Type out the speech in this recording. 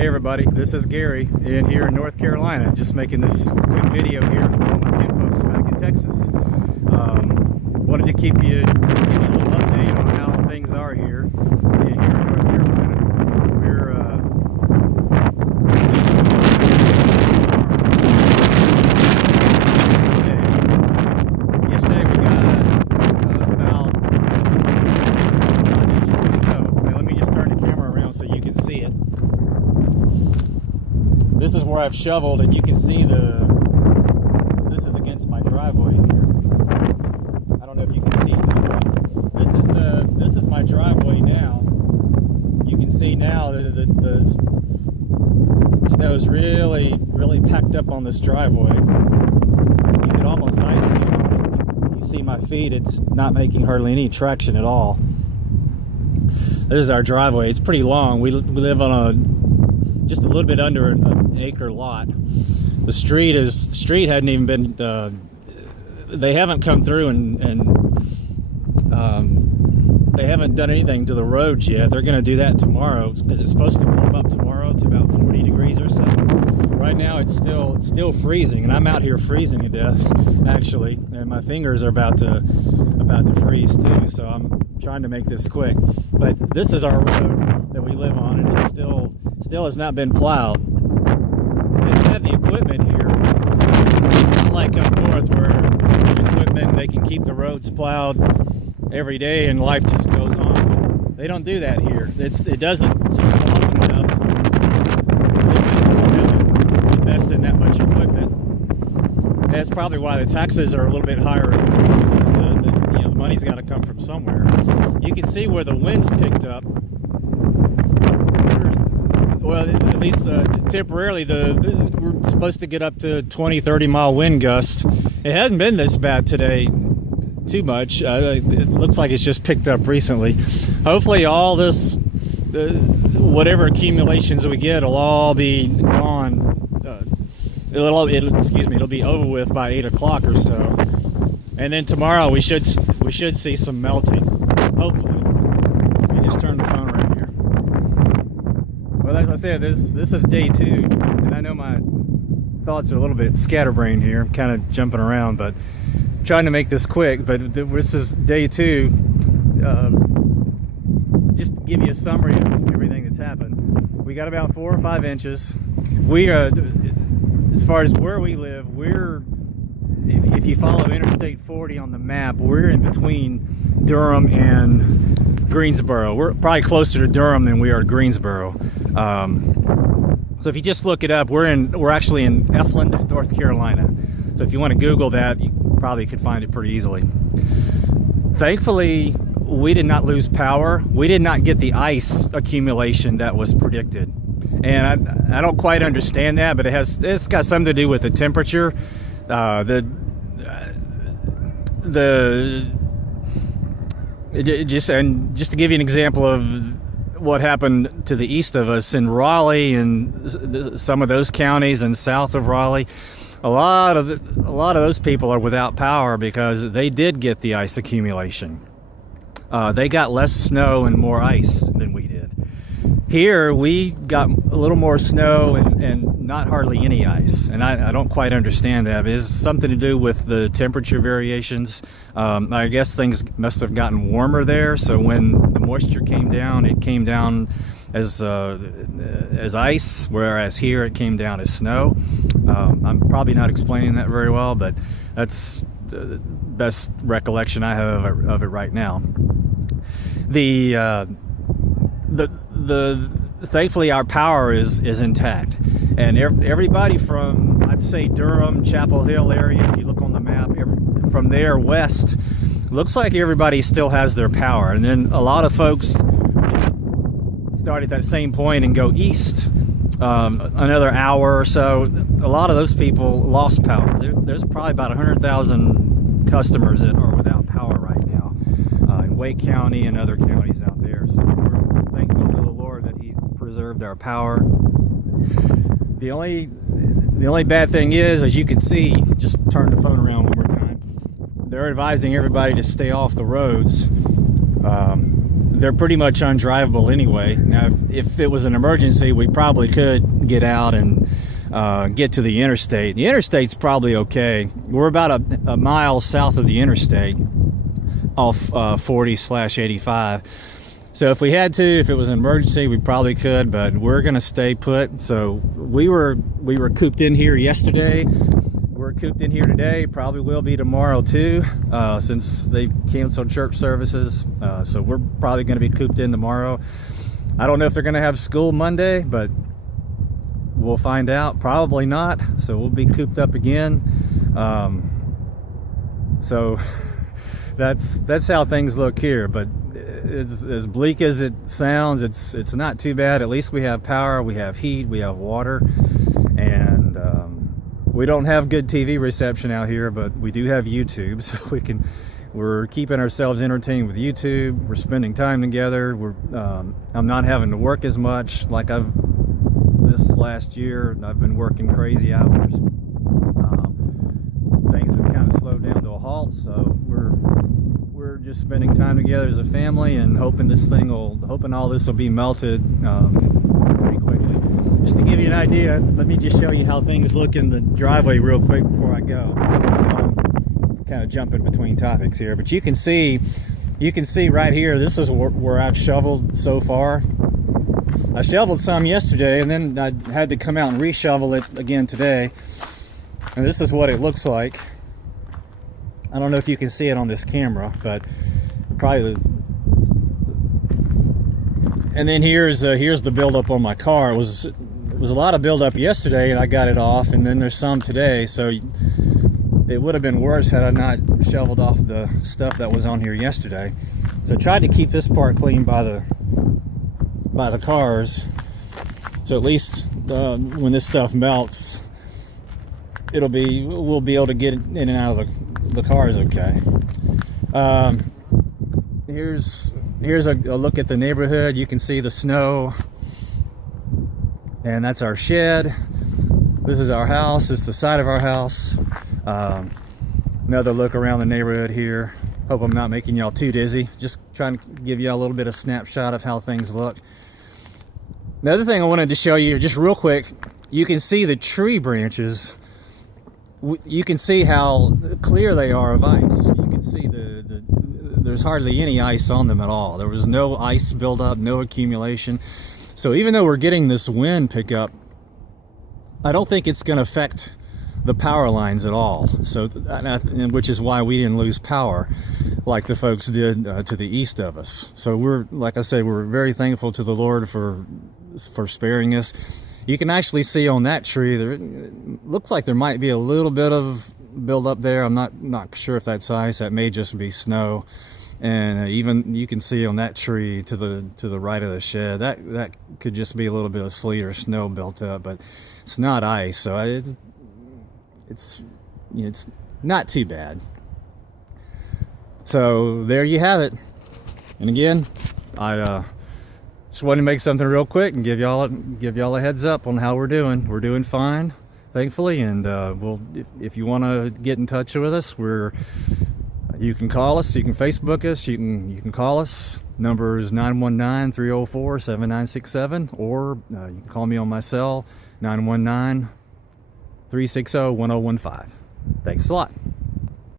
Hey everybody, this is Gary here in North Carolina, just making this quick video here for all my kinfolks back in Texas. Wanted to give you a little update on how things are here in North Carolina. Yesterday we got about 5 inches of snow. Now let me just turn the camera around so you can see it. This is where I've shoveled, and you can see this is against my driveway here. I don't know if you can see that. This is my driveway now. You can see now that the snow's really packed up on this driveway. You could almost ice skate on it. You see my feet, it's not making hardly any traction at all. This is our driveway. It's pretty long. We live on just a little bit under an acre lot. The street hadn't even been they haven't come through and they haven't done anything to the roads yet. They're going to do that tomorrow because it's supposed to warm up tomorrow to about 40 degrees or so. Right now it's still freezing, and I'm out here freezing to death actually, and my fingers are about to freeze too, so I'm trying to make this quick. But this is our road that we live on, and it still has not been plowed. They have the equipment here. It's not like up north where there's equipment, they can keep the roads plowed every day and life just goes on. They don't do that here. It doesn't snow often enough. They don't invest in that much equipment. And that's probably why the taxes are a little bit higher, because the money's got to come from somewhere. You can see where the wind's picked up. Well, at least temporarily, we're supposed to get up to 20-30 mile wind gusts. It hasn't been this bad today too much. It looks like it's just picked up recently. Hopefully all this, whatever accumulations we get, will all be gone. It'll be over with by 8 o'clock or so. And then tomorrow we should see some melting, hopefully. Let me just turn the phone around here. Well, as I said, this is day 2, and I know my thoughts are a little bit scatterbrained here. I'm kind of jumping around, but I'm trying to make this quick. But this is day 2. Just to give you a summary of everything that's happened. We got about 4 or 5 inches. We as far as where we live, if you follow Interstate 40 on the map, we're in between Durham and Greensboro. We're probably closer to Durham than we are to Greensboro. So if you just look it up, we're actually in Efland, North Carolina. So if you want to Google that, you probably could find it pretty easily. Thankfully, we did not lose power. We did not get the ice accumulation that was predicted. And I don't quite understand that, but it's got something to do with the temperature. Just to give you an example of what happened to the east of us in Raleigh and some of those counties and south of Raleigh, a lot of those people are without power because they did get the ice accumulation. They got less snow and more ice than we did. Here we got a little more snow and not hardly any ice, and I don't quite understand that. It has something to do with the temperature variations. I guess things must have gotten warmer there, so when the moisture came down, it came down as ice, whereas here it came down as snow. I'm probably not explaining that very well, but that's the best recollection I have of it right now. Thankfully our power is intact, and everybody from, I'd say, Durham, Chapel Hill area, if you look on the map, from there west, looks like everybody still has their power. And then a lot of folks start at that same point and go east another hour or so. A lot of those people lost power. There's probably about 100,000 customers that are without power right now in Wake County and other counties out there. So we're thankful to the Lord that He preserved our power. The only bad thing is, as you can see, just turn the phone around one more time, they're advising everybody to stay off the roads. they're pretty much undrivable anyway. Now, if it was an emergency, we probably could get out and get to the interstate. The interstate's probably okay. We're about a mile south of the interstate off 40/85. So if we had to, if it was an emergency, we probably could, but we're gonna stay put. So we were cooped in here yesterday. We're cooped in here today. Probably will be tomorrow too, since they canceled church services. So we're probably gonna be cooped in tomorrow. I don't know if they're gonna have school Monday, but we'll find out. Probably not. So we'll be cooped up again. So that's how things look here. But as bleak as it sounds, it's not too bad. At least we have power, we have heat, we have water, and we don't have good TV reception out here, but we do have YouTube, so we're keeping ourselves entertained with YouTube. We're spending time together. I'm not having to work as much like this last year. I've been working crazy hours. Things have kind of slowed down to a halt, so we're just spending time together as a family and hoping all this will be melted pretty quickly. Just to give you an idea, let me just show you how things look in the driveway real quick before I go. Kind of jumping between topics here, but you can see right here, this is where I've shoveled so far. I shoveled some yesterday, and then I had to come out and reshovel it again today. And this is what it looks like. I don't know if you can see it on this camera, but probably. And then here's the buildup on my car. It was a lot of buildup yesterday, and I got it off. And then there's some today, so it would have been worse had I not shoveled off the stuff that was on here yesterday. So I tried to keep this part clean by the cars, so at least when this stuff melts, we'll be able to get in and out of the cars okay. Here's a look at the neighborhood. You can see the snow, and that's our shed. This is our house. This is the side of our house. Another look around the neighborhood here. Hope I'm not making y'all too dizzy. Just trying to give y'all a little bit of snapshot of how things look. Another thing I wanted to show you just real quick, you can see the tree branches. You can see how clear they are of ice. You can see there's hardly any ice on them at all. There was no ice buildup, no accumulation. So even though we're getting this wind pickup, I don't think it's going to affect the power lines at all. So, which is why we didn't lose power like the folks did to the east of us. So like I say, we're very thankful to the Lord for sparing us. You can actually see on that tree, it looks like there might be a little bit of buildup there. I'm not sure if that's ice. That may just be snow. And even you can see on that tree to the right of the shed, that could just be a little bit of sleet or snow built up, but it's not ice. So it's not too bad. So there you have it. And again, I just wanted to make something real quick and give y'all a heads up on how we're doing. We're doing fine, thankfully, and if you want to get in touch with us, you can call us, you can Facebook us, you can call us. Number is 919-304-7967, or you can call me on my cell, 919-360-1015. Thanks a lot.